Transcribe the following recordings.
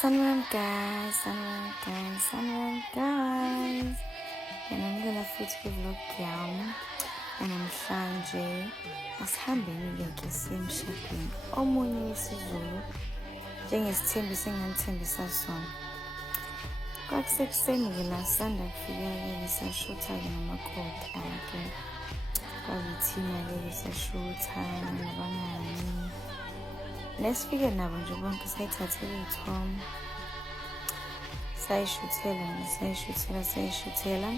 Sunwam guys, ngiyanikezela futhi kwi-vlog yami yanamhlanje. Asihambeni-ke semshadweni omunye wesiZulu njengesithembiso enganithembisa sona. Kwakusekuseni-ke la sanda kufika-ke sashutha-ke nomakoti ake kwakuyithina-ke sashutha nabangani nesifike nabo nje bonke sayithathela iy'thombe sayishuthela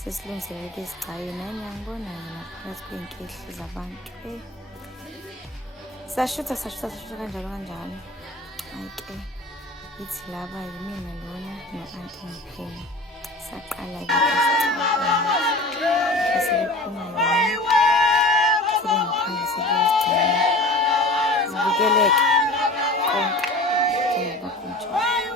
sesilungiselele isigcawu nanye ngibona yena phakathi kwey'nkehli zabantu sashutha kanjalo hayi-ke ithi laba yimina lona no-anti Mpheni saqala-ke sebephuma yona sebengaphandle sekuyizigcina zibukeleke konke njengobakunjalo.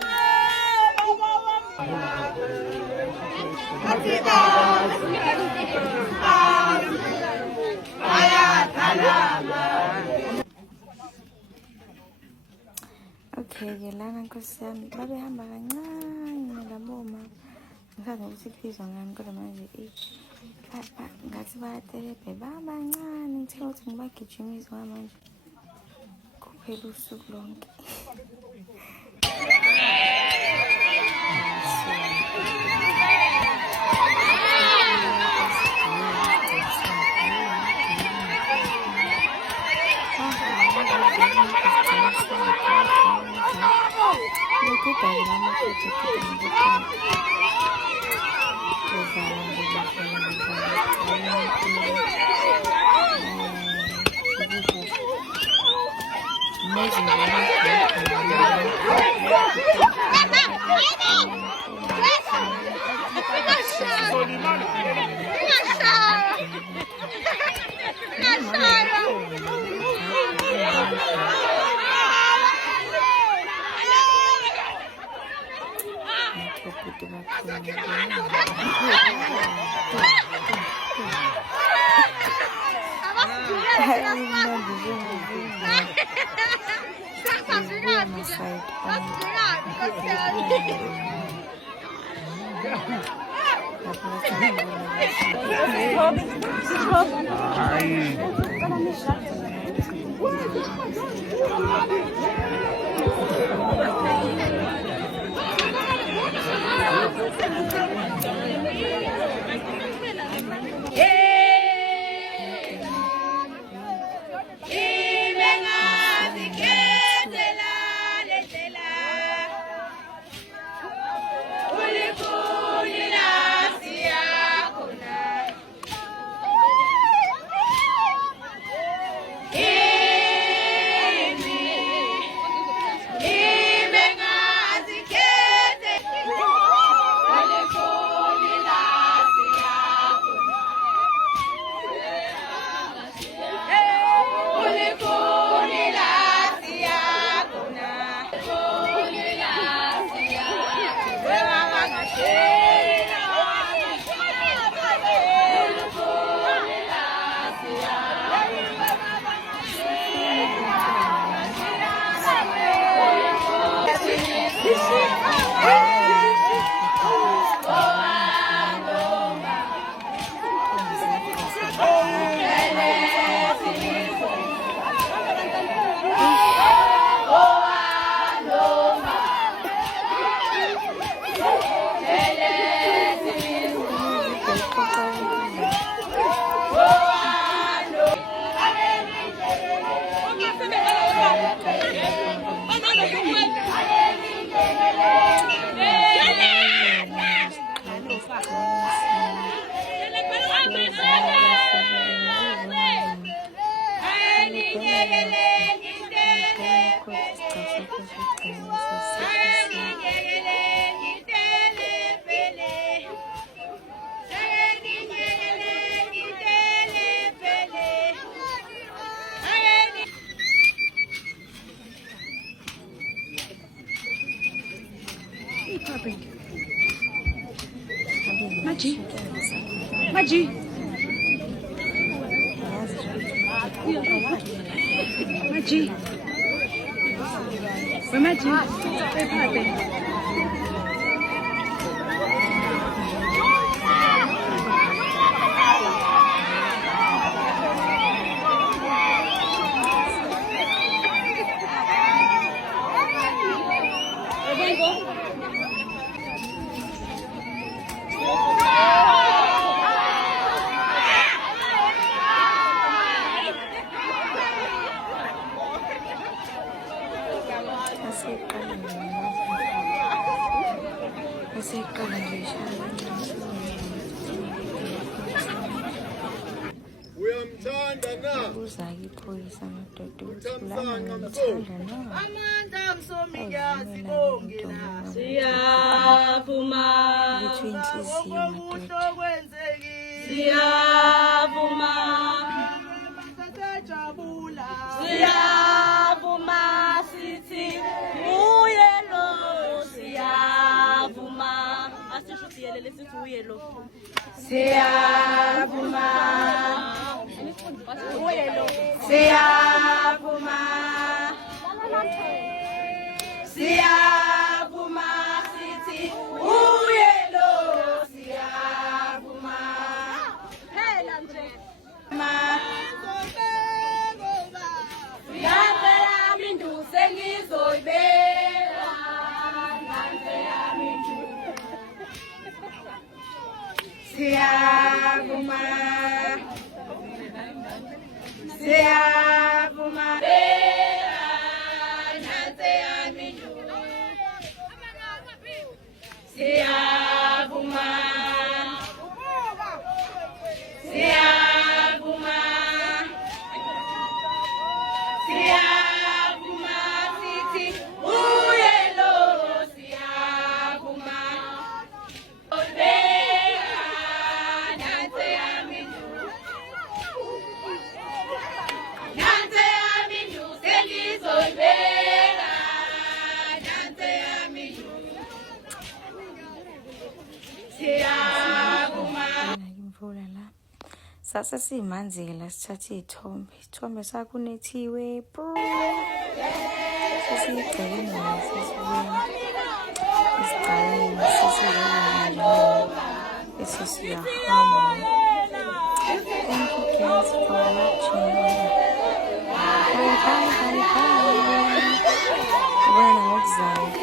Okay-ke lana nkosi yami babehamba kancane laboma ngikazi nokuthi kubizwa ngani kodwa manje ngathi bayatelebhe babancane ngithe ukuthi ngibagijimisa manje kuphela usuku lonke. Maji. Maji. Uyamthanda na? Uzake iphoyisa amadoda ukuthi lana ngimthanda na? Amandla ngisomnikazi bongela. Siyavuma. Bethu inhliziyo madoda. Siyavuma. Siyavuma sithi uye lo. Siyavuma. Asisho siyelele sithi uye lo. Siyavuma. Uye lo. Siyavuma. Siyavuma sithi uye lo. Siyavuma. Phela nje. Nanze yami nduse ngizoyibeka. Nanze yami nduse. Siyavuma. Siyavuma. Nanze yami nduse. Siyavuma. Siyavuma. Siyavuma sithi uye lo. Siyavuma. Nanze yami nanze yami nduse ngizoyibeka. Nanze yami siyavuma. Imvula la. Sasa simanzi-ke la sithatha iy'thombe. Isithombe sakho unethiwe. Sesiyigceke nayo sesibuyela esigcayeni sesizokwenza bese siyahamba. Thank you guys for watching. Bye bye bye bye. Ubona ngokuzayo.